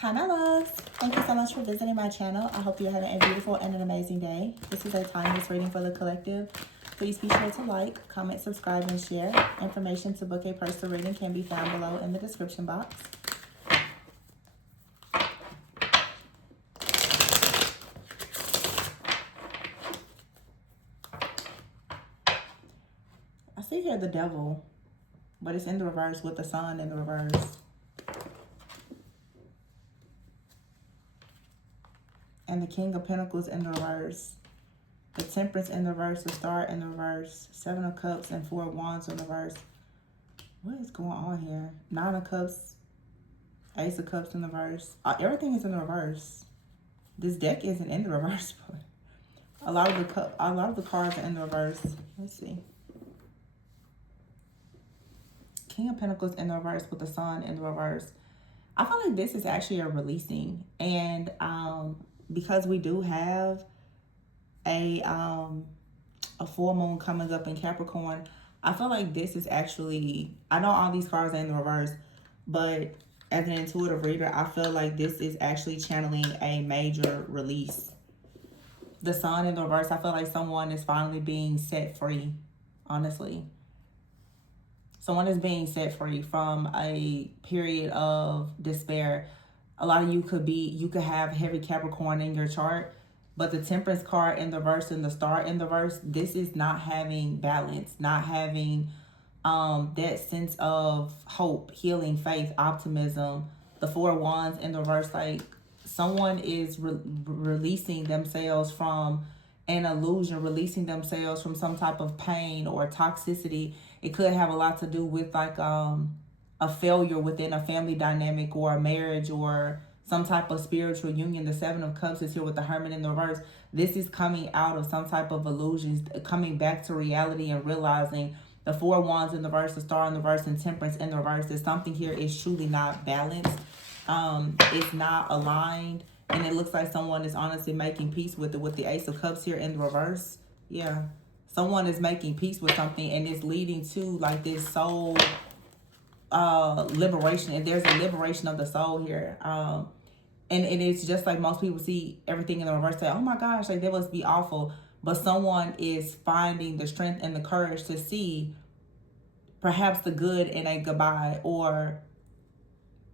Hi, my loves. Thank you so much for visiting my channel. I hope you're having a beautiful and an amazing day. This is a timeless reading for the collective. Please be sure to like, comment, subscribe, and share. Information to book a personal reading can be found below in the description box. I see here the devil, but it's in the reverse with the sun in the reverse. And the King of Pentacles in the reverse. The Temperance in the reverse, the Star in the reverse, Seven of Cups and Four of Wands in the reverse. What is going on here? Nine of Cups, Ace of Cups in the reverse. Everything is in the reverse. This deck isn't in the reverse, but a lot of the cards are in the reverse. Let's see. King of Pentacles in the reverse with the Sun in the reverse. I feel like this is actually a releasing, and because we do have a full moon coming up in Capricorn, I feel like this is actually, I know all these cards are in the reverse, but as an intuitive reader, I feel like this is actually channeling a major release. The Sun in the reverse, I feel like someone is finally being set free, honestly. Someone is being set free from a period of despair. A lot of you could have heavy Capricorn in your chart, but the Temperance card in the verse and the Star in the verse, this is not having balance, not having that sense of hope, healing, faith, optimism. The Four of Wands in the verse, like someone is releasing themselves from an illusion, releasing themselves from some type of pain or toxicity. It could have a lot to do with like a failure within a family dynamic or a marriage or some type of spiritual union. The Seven of Cups is here with the Hermit in the reverse. This is coming out of some type of illusions, coming back to reality and realizing the Four of Wands in the reverse, the Star in the reverse, and Temperance in the reverse. That something here is truly not balanced. It's not aligned. And it looks like someone is honestly making peace with it, with the Ace of Cups here in the reverse. Yeah. Someone is making peace with something, and it's leading to like this soul liberation. And there's a liberation of the soul here. And it's just like most people see everything in the reverse, say, oh my gosh, like that must be awful. But someone is finding the strength and the courage to see perhaps the good in a goodbye, or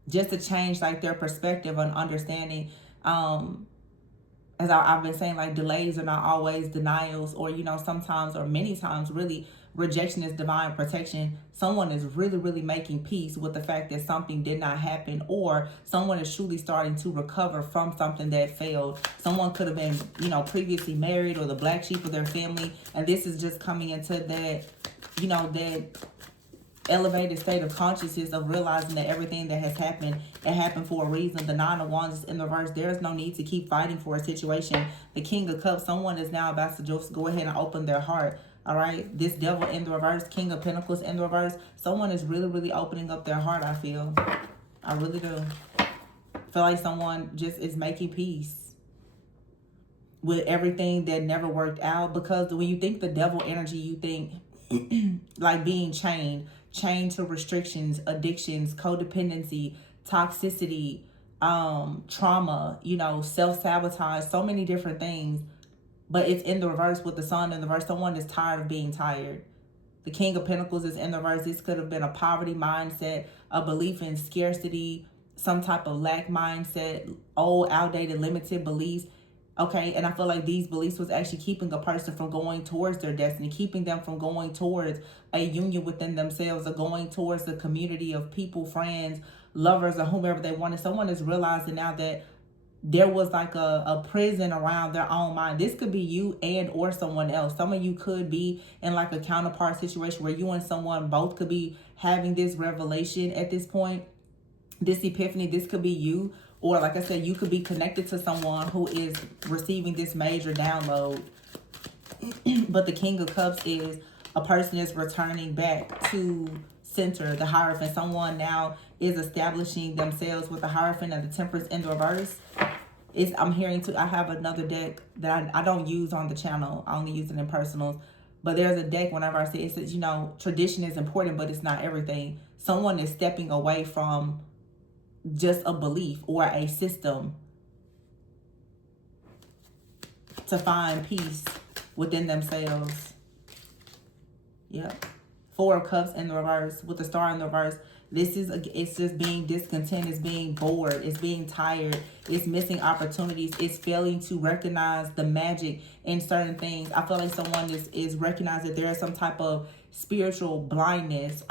just to change like their perspective on understanding. As I've been saying, like delays are not always denials, or sometimes or many times really rejection is divine protection. Someone is really making peace with the fact that something did not happen, or someone is truly starting to recover from something that failed. Someone could have been previously married or the black sheep of their family, and this is just coming into that that elevated state of consciousness of realizing that everything that has happened, it happened for a reason. The Nine of Wands is in the reverse. There's no need to keep fighting for a situation. The King of Cups, someone is now about to just go ahead and open their heart. All right, this Devil in the reverse, King of Pentacles in the reverse, someone is really opening up their heart. I feel, I really do feel like someone just is making peace with everything that never worked out. Because when you think the devil energy, you think like being chained to restrictions, addictions, codependency, toxicity, trauma, self-sabotage, so many different things. But it's in the reverse with the Sun in the reverse. Someone is tired of being tired. The King of Pentacles is in the reverse. This could have been a poverty mindset, a belief in scarcity, some type of lack mindset, old, outdated, limited beliefs. Okay, and I feel like these beliefs was actually keeping a person from going towards their destiny, keeping them from going towards a union within themselves, or going towards the community of people, friends, lovers, or whomever they wanted. Someone is realizing now that there was like a prison around their own mind. This could be you and or someone else. Some of you could be in like a counterpart situation where you and someone both could be having this revelation at this point, this epiphany. This could be you, or like I said, you could be connected to someone who is receiving this major download. But the King of Cups is a person is returning back to center, the Hierophant. Someone now is establishing themselves with the Hierophant and the Temperance in the reverse. I'm hearing too, I have another deck that I don't use on the channel. I only use it in personals. But there's a deck, whenever I say it says, tradition is important, but it's not everything. Someone is stepping away from just a belief or a system to find peace within themselves. Yep. Four of Cups in the reverse with the Star in the reverse. This is, it's just being discontent, it's being bored, it's being tired, it's missing opportunities, it's failing to recognize the magic in certain things. I feel like someone is recognizing that there is some type of spiritual blindness.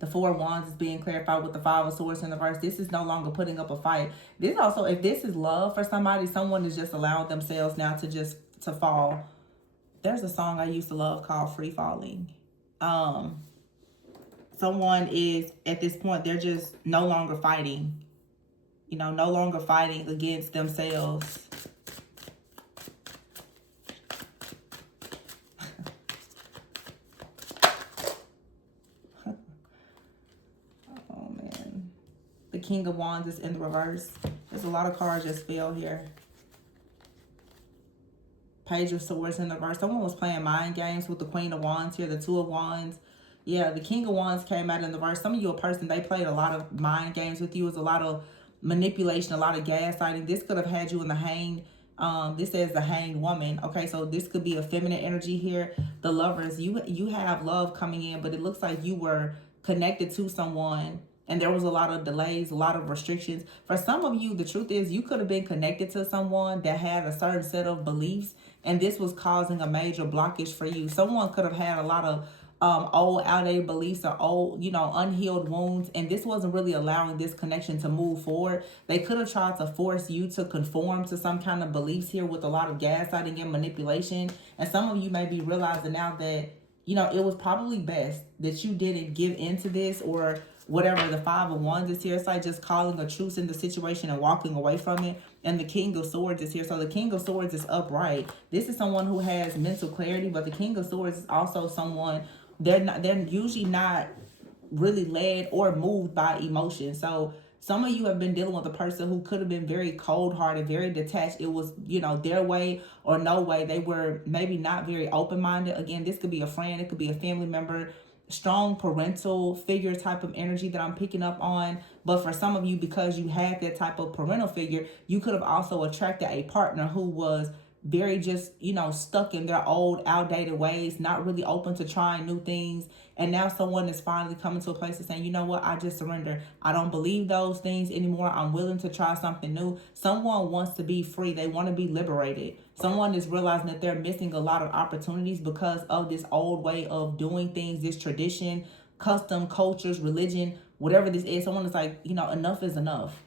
The Four of Wands is being clarified with the Five of Swords in the reverse. This is no longer putting up a fight. This also, if this is love for somebody, someone is just allowing themselves now to fall. There's a song I used to love called Free Falling. Someone is, at this point, they're just no longer fighting. You know, no longer fighting against themselves. Oh, man. The King of Wands is in the reverse. There's a lot of cards just fell here. Page of Swords in the reverse. Someone was playing mind games with the Queen of Wands here. The Two of Wands. Yeah, the King of Wands came out in the reverse. Some of you, a person, they played a lot of mind games with you. It was a lot of manipulation, a lot of gaslighting. This could have had you in the hanged. This says the hanged woman. Okay, so this could be a feminine energy here. The Lovers, you have love coming in, but it looks like you were connected to someone and there was a lot of delays, a lot of restrictions. For some of you, the truth is you could have been connected to someone that had a certain set of beliefs, and this was causing a major blockage for you. Someone could have had a lot of old outdated beliefs or old, unhealed wounds, and this wasn't really allowing this connection to move forward. They could have tried to force you to conform to some kind of beliefs here with a lot of gaslighting and manipulation. And some of you may be realizing now that, it was probably best that you didn't give into this or whatever. The Five of Wands is here. It's like just calling a truce in the situation and walking away from it. And the King of Swords is here. So the King of Swords is upright. This is someone who has mental clarity, but the King of Swords is also someone, they're usually not really led or moved by emotion. So some of you have been dealing with a person who could have been very cold-hearted, very detached. It was, their way or no way. They were maybe not very open-minded. Again, this could be a friend. It could be a family member. Strong parental figure type of energy that I'm picking up on. But for some of you, because you had that type of parental figure, you could have also attracted a partner who was very just, stuck in their old, outdated ways, not really open to trying new things. And now someone is finally coming to a place of saying, you know what, I just surrender. I don't believe those things anymore. I'm willing to try something new. Someone wants to be free. They want to be liberated. Someone is realizing that they're missing a lot of opportunities because of this old way of doing things, this tradition, custom, cultures, religion, whatever this is. Someone is like, enough is enough.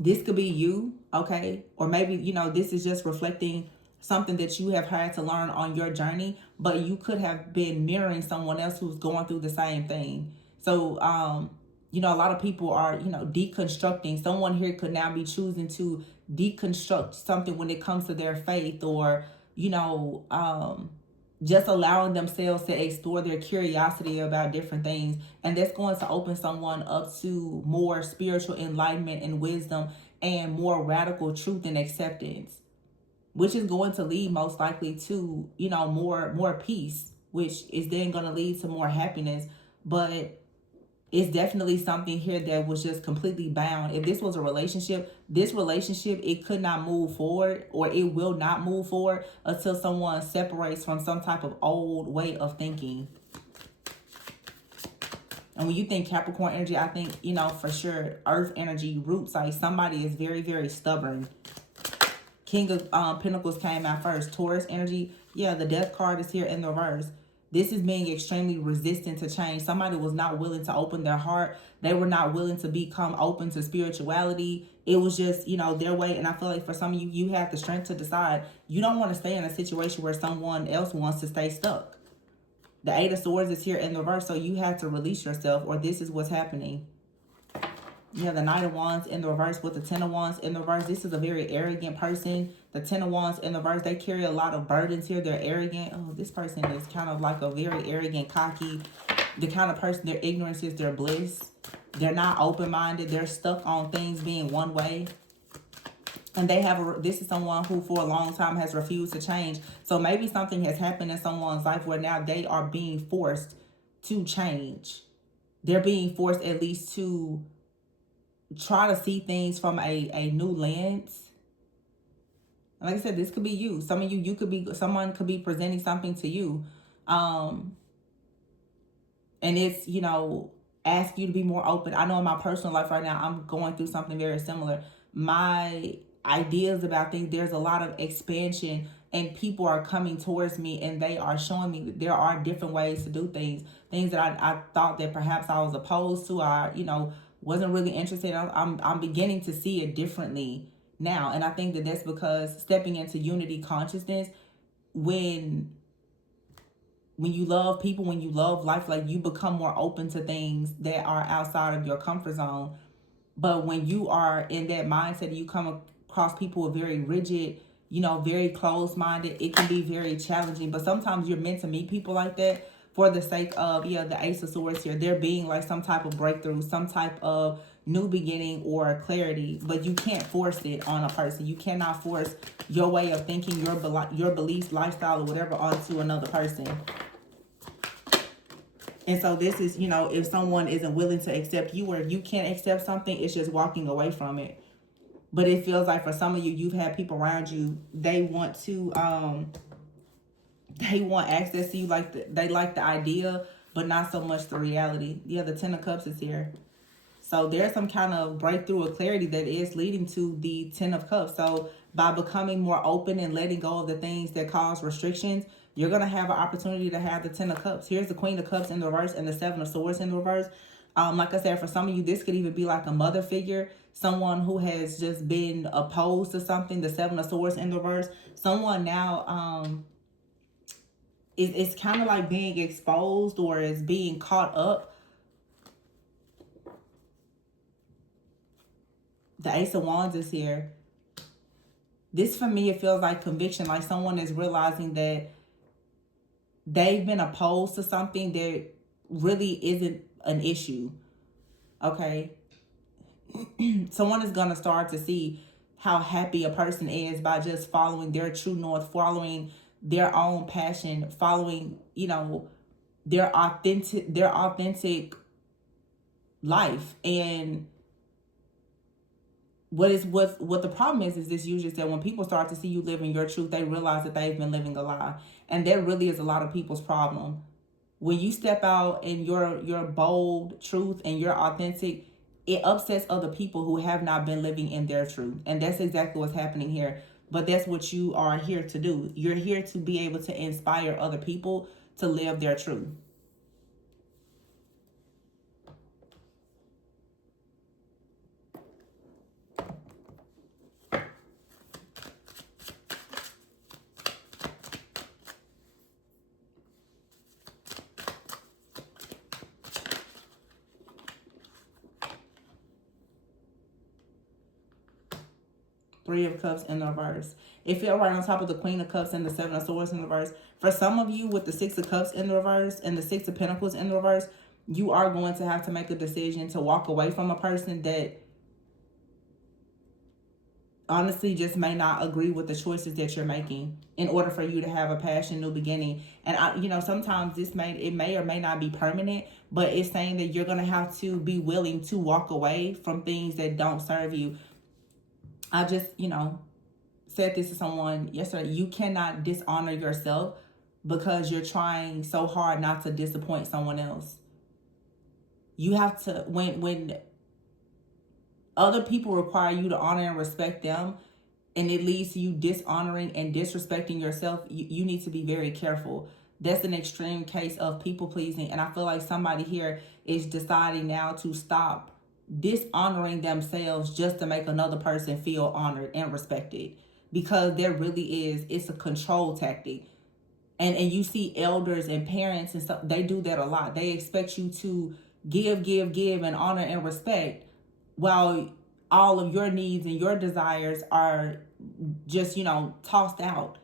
This could be you, okay? Or maybe, this is just reflecting something that you have had to learn on your journey, but you could have been mirroring someone else who's going through the same thing. So, a lot of people are, deconstructing. Someone here could now be choosing to deconstruct something when it comes to their faith or, just allowing themselves to explore their curiosity about different things. And that's going to open someone up to more spiritual enlightenment and wisdom and more radical truth and acceptance, which is going to lead most likely to, more peace, which is then going to lead to more happiness. But it's definitely something here that was just completely bound. If this was a relationship, it could not move forward, or it will not move forward until someone separates from some type of old way of thinking. And when you think Capricorn energy, I think, for sure, earth energy, roots, like somebody is very, very stubborn. King of Pentacles came out first. Taurus energy, yeah, the Death card is here in the reverse. This is being extremely resistant to change. Somebody was not willing to open their heart. They were not willing to become open to spirituality. It was just, their way. And I feel like for some of you, you have the strength to decide you don't want to stay in a situation where someone else wants to stay stuck. The Eight of Swords is here in the reverse, so you have to release yourself, or this is what's happening. You have the Knight of Wands in the reverse with the Ten of Wands in the reverse. This is a very arrogant person. The Ten of Wands in the reverse, they carry a lot of burdens here. They're arrogant. Oh, this person is kind of like a very arrogant, cocky, the kind of person, their ignorance is their bliss. They're not open-minded. They're stuck on things being one way. And this is someone who for a long time has refused to change. So maybe something has happened in someone's life where now they are being forced to change. they're being forced at least to try to see things from a new lens. Like I said, this could be you. Some of you could be, someone could be presenting something to you. And it's, ask you to be more open. I know in my personal life right now, I'm going through something very similar. My ideas about things, there's a lot of expansion, and people are coming towards me and they are showing me that there are different ways to do things that I thought that perhaps I was opposed to, wasn't really interested in. I'm beginning to see it differently now. And I think that that's because stepping into unity consciousness, when you love people, when you love life, like, you become more open to things that are outside of your comfort zone. But when you are in that mindset, you come across people with very rigid, very closed-minded, it can be very challenging. But sometimes you're meant to meet people like that for the sake of, the Ace of Swords here. There being like some type of breakthrough, some type of new beginning or clarity. But you can't force it on a person. You cannot force your way of thinking, your beliefs, lifestyle, or whatever onto another person. And so this is, if someone isn't willing to accept you, or if you can't accept something, it's just walking away from it. But it feels like for some of you, you've had people around you, they want access to you, they like the idea, but not so much the reality. Yeah, the Ten of Cups is here. So there's some kind of breakthrough or clarity that is leading to the Ten of Cups. So by becoming more open and letting go of the things that cause restrictions, you're going to have an opportunity to have the Ten of Cups. Here's the Queen of Cups in the reverse and the Seven of Swords in the reverse. Like I said, for some of you, this could even be like a mother figure, someone who has just been opposed to something, the Seven of Swords in the reverse. Someone now it's kind of like being exposed or is being caught up. The Ace of Wands is here. This, for me, it feels like conviction, like someone is realizing that they've been opposed to something that really isn't an issue. Okay? Someone is going to start to see how happy a person is by just following their true north, following their own passion, following, their authentic life. And what the problem is this usually is that when people start to see you living your truth, they realize that they've been living a lie. And that really is a lot of people's problem. When you step out in your bold truth and you're authentic, it upsets other people who have not been living in their truth. And that's exactly what's happening here. But that's what you are here to do. You're here to be able to inspire other people to live their truth. Three of Cups in the reverse. It fell right on top of the Queen of Cups and the Seven of Swords in the reverse. For some of you, with the Six of Cups in the reverse and the Six of Pentacles in the reverse, you are going to have to make a decision to walk away from a person that honestly just may not agree with the choices that you're making in order for you to have a passion new beginning. And sometimes it may or may not be permanent, but it's saying that you're going to have to be willing to walk away from things that don't serve you. I just, said this to someone yesterday. You cannot dishonor yourself because you're trying so hard not to disappoint someone else. You have to, when other people require you to honor and respect them, and it leads to you dishonoring and disrespecting yourself, you need to be very careful. That's an extreme case of people pleasing. And I feel like somebody here is deciding now to stop dishonoring themselves just to make another person feel honored and respected, because there really is, it's a control tactic. And you see elders and parents and stuff, they do that a lot. They expect you to give and honor and respect, while all of your needs and your desires are just, tossed out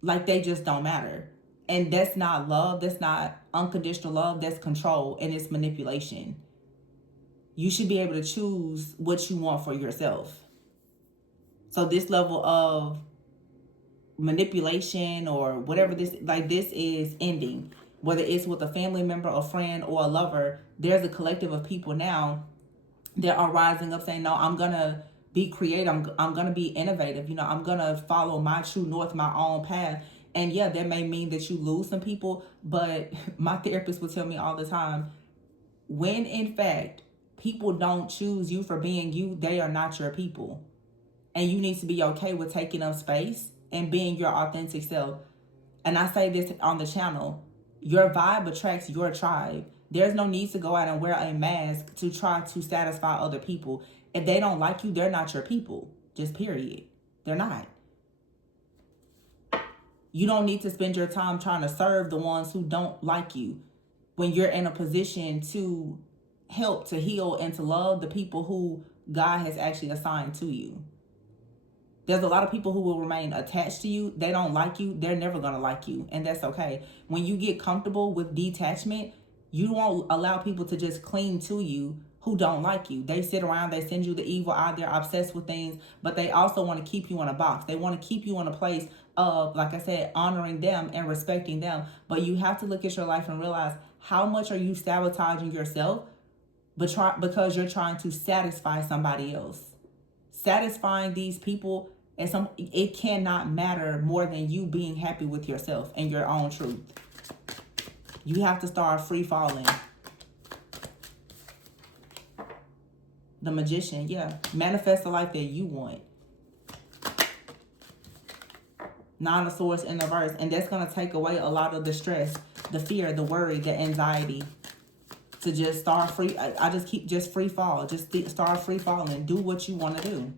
like they just don't matter. And that's not love. That's not unconditional love. That's control, and it's manipulation. You should be able to choose what you want for yourself. So this level of manipulation or whatever this is ending. whether it's with a family member, a friend, or a lover, there's a collective of people now that are rising up saying, no, I'm going to be creative. I'm going to be innovative. I'm going to follow my true north, my own path. And yeah, that may mean that you lose some people, but my therapist would tell me all the time, when in fact people don't choose you for being you, they are not your people. And you need to be okay with taking up space and being your authentic self. And I say this on the channel, your vibe attracts your tribe. There's no need to go out and wear a mask to try to satisfy other people. If they don't like you, they're not your people. Just period. They're not. You don't need to spend your time trying to serve the ones who don't like you when you're in a position to help, to heal, and to love the people who God has actually assigned to you. There's a lot of people who will remain attached to you. They don't like you. They're never going to like you. And that's okay. When you get comfortable with detachment, you won't allow people to just cling to you who don't like you. They sit around, they send you the evil out there, obsessed with things, but they also want to keep you in a box. They want to keep you in a place of, like I said, honoring them and respecting them. But you have to look at your life and realize, how much are you sabotaging yourself because you're trying to satisfy somebody else? Satisfying these people, it cannot matter more than you being happy with yourself and your own truth. You have to start free falling. The Magician, yeah. Manifest the life that you want. Nine of Swords in the reverse. And that's going to take away a lot of the stress, the fear, the worry, the anxiety. To just start free. I just keep free fall. Start free falling. Do what you want to do.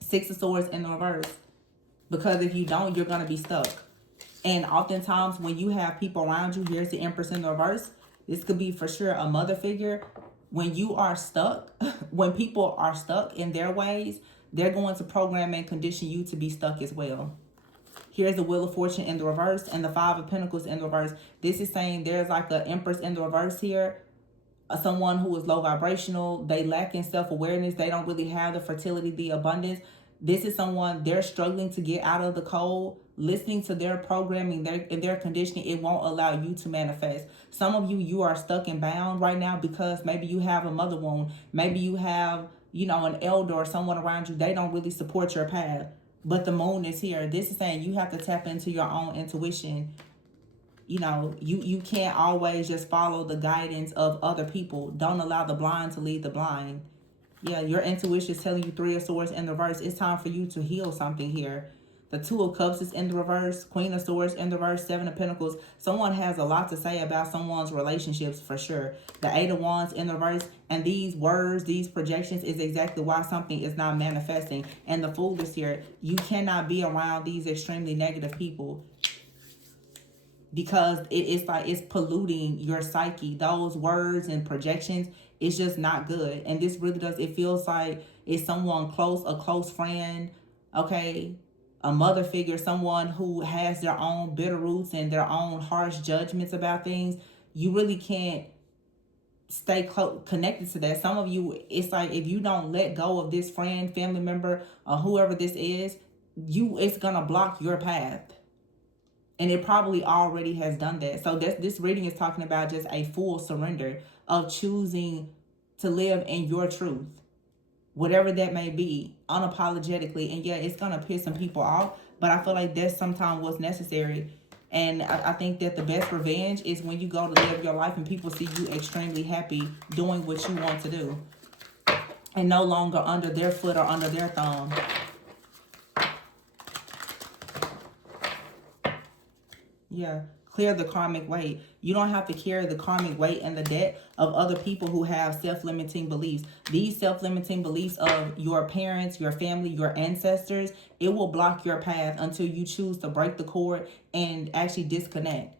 Six of Swords in the reverse. Because if you don't, you're going to be stuck. And oftentimes when you have people around you, here's the Empress in the reverse. This could be for sure a mother figure. When you are stuck, when people are stuck in their ways, they're going to program and condition you to be stuck as well. Here's the Wheel of Fortune in the reverse and the Five of Pentacles in the reverse. This is saying there's like an Empress in the reverse here. Someone who is low vibrational. They lack in self-awareness. They don't really have the fertility, the abundance. This is someone, they're struggling to get out of the cold. Listening to their programming, their conditioning, it won't allow you to manifest. Some of you are stuck and bound right now because maybe you have a mother wound. Maybe you have, an elder or someone around you. They don't really support your path. But the moon is here. This is saying you have to tap into your own intuition. You can't always just follow the guidance of other people. Don't allow the blind to lead the blind. Yeah, your intuition is telling you Three of Swords in the reverse. It's time for you to heal something here. The Two of Cups is in the reverse. Queen of Swords in the reverse. Seven of Pentacles. Someone has a lot to say about someone's relationships for sure. The Eight of Wands in the reverse. And these words, these projections is exactly why something is not manifesting. And the Fool is here. You cannot be around these extremely negative people because it's polluting your psyche. Those words and projections, it's just not good. And this really does, it feels like it's someone close, a close friend, okay? A mother figure, someone who has their own bitter roots and their own harsh judgments about things. You really can't stay connected to that. Some of you, it's like if you don't let go of this friend, family member, or whoever this is, it's gonna block your path. And it probably already has done that. So this reading is talking about just a full surrender of choosing to live in your truth. Whatever that may be, unapologetically. And yeah, it's going to piss some people off, but I feel like that's sometimes what's necessary. And I think that the best revenge is when you go to live your life and people see you extremely happy doing what you want to do. And no longer under their foot or under their thumb. Yeah. Clear the karmic weight. You don't have to carry the karmic weight and the debt of other people who have self-limiting beliefs. These self-limiting beliefs of your parents, your family, your ancestors, it will block your path until you choose to break the cord and actually disconnect.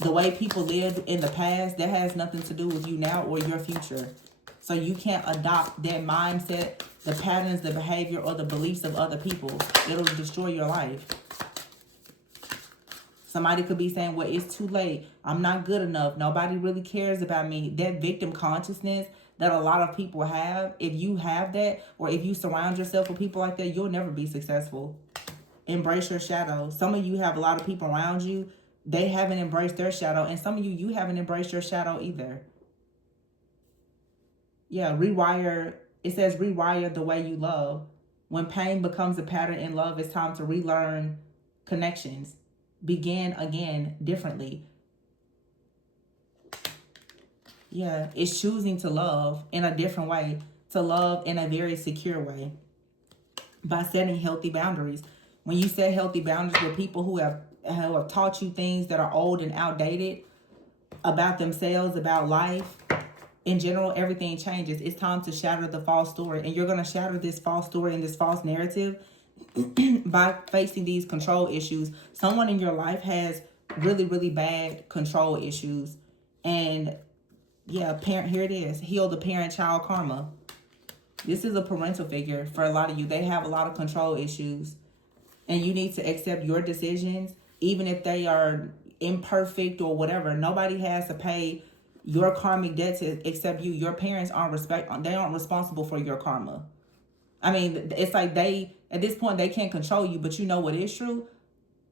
The way people lived in the past, that has nothing to do with you now or your future. So you can't adopt that mindset, the patterns, the behavior, or the beliefs of other people. It'll destroy your life. Somebody could be saying, well, it's too late. I'm not good enough. Nobody really cares about me. That victim consciousness that a lot of people have, if you have that, or if you surround yourself with people like that, you'll never be successful. Embrace your shadow. Some of you have a lot of people around you, they haven't embraced their shadow. And some of you haven't embraced your shadow either. Yeah, rewire. It says rewire the way you love. When pain becomes a pattern in love, it's time to relearn connections. Begin again differently. Yeah, it's choosing to love in a different way, to love in a very secure way by setting healthy boundaries. When you set healthy boundaries with people who have taught you things that are old and outdated about themselves, about life, in general, everything changes. It's time to shatter the false story. And you're going to shatter this false story and this false narrative by facing these control issues. Someone in your life has really, really bad control issues. And yeah, parent, here it is. Heal the parent-child karma. This is a parental figure for a lot of you. They have a lot of control issues. And you need to accept your decisions, even if they are imperfect or whatever. Nobody has to pay your karmic debt except you. Your parents aren't responsible for your karma. I mean, it's like at this point, they can't control you, but you know what is true?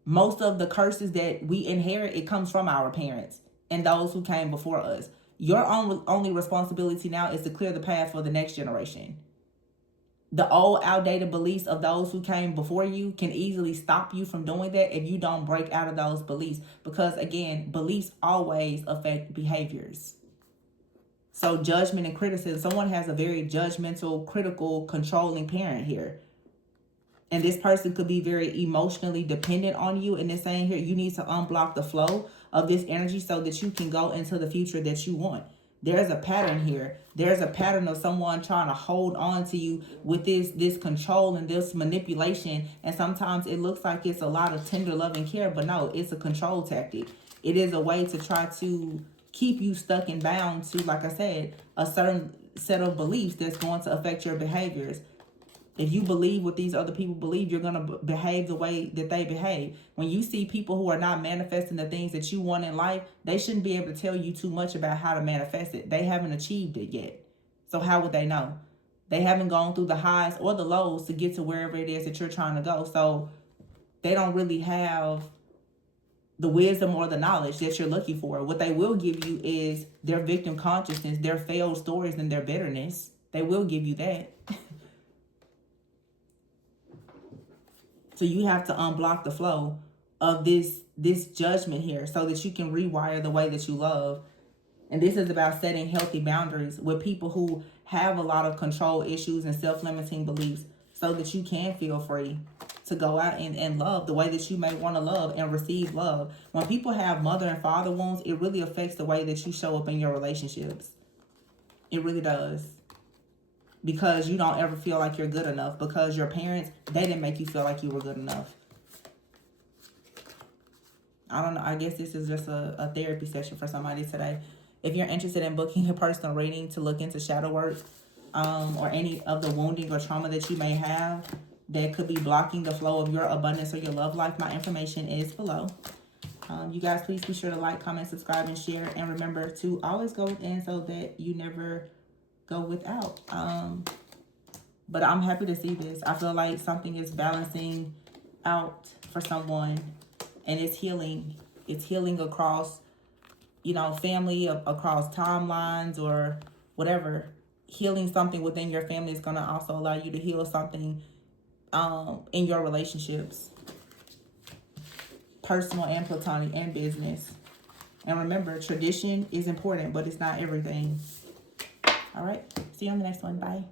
Most of the curses that we inherit, it comes from our parents and those who came before us. Your only responsibility now is to clear the path for the next generation. The old outdated beliefs of those who came before you can easily stop you from doing that if you don't break out of those beliefs. Because again, beliefs always affect behaviors. So judgment and criticism, someone has a very judgmental, critical, controlling parent here. And this person could be very emotionally dependent on you. And they're saying here, you need to unblock the flow of this energy so that you can go into the future that you want. There's a pattern here. There's a pattern of someone trying to hold on to you with this control and this manipulation. And sometimes it looks like it's a lot of tender love and care, but no, it's a control tactic. It is a way to try to keep you stuck and bound to, like I said, a certain set of beliefs that's going to affect your behaviors. If you believe what these other people believe, you're going to behave the way that they behave. When you see people who are not manifesting the things that you want in life, they shouldn't be able to tell you too much about how to manifest it. They haven't achieved it yet. So how would they know? They haven't gone through the highs or the lows to get to wherever it is that you're trying to go. So they don't really have the wisdom or the knowledge that you're looking for. What they will give you is their victim consciousness, their failed stories, and their bitterness. They will give you that. So you have to unblock the flow of this judgment here so that you can rewire the way that you love. And this is about setting healthy boundaries with people who have a lot of control issues and self-limiting beliefs so that you can feel free to go out and love the way that you may want to love and receive love. When people have mother and father wounds, it really affects the way that you show up in your relationships. It really does. Because you don't ever feel like you're good enough. Because your parents, they didn't make you feel like you were good enough. I don't know. I guess this is just a therapy session for somebody today. If you're interested in booking a personal reading to look into shadow work or any of the wounding or trauma that you may have that could be blocking the flow of your abundance or your love life, my information is below. You guys, please be sure to like, comment, subscribe, and share. And remember to always go within so that you never go without. But I'm happy to see this. I feel like something is balancing out for someone, and it's healing. It's healing across, family, across timelines or whatever. Healing something within your family is going to also allow you to heal something in your relationships, personal and platonic and business. And remember, tradition is important, but it's not everything. All right. See you on the next one. Bye.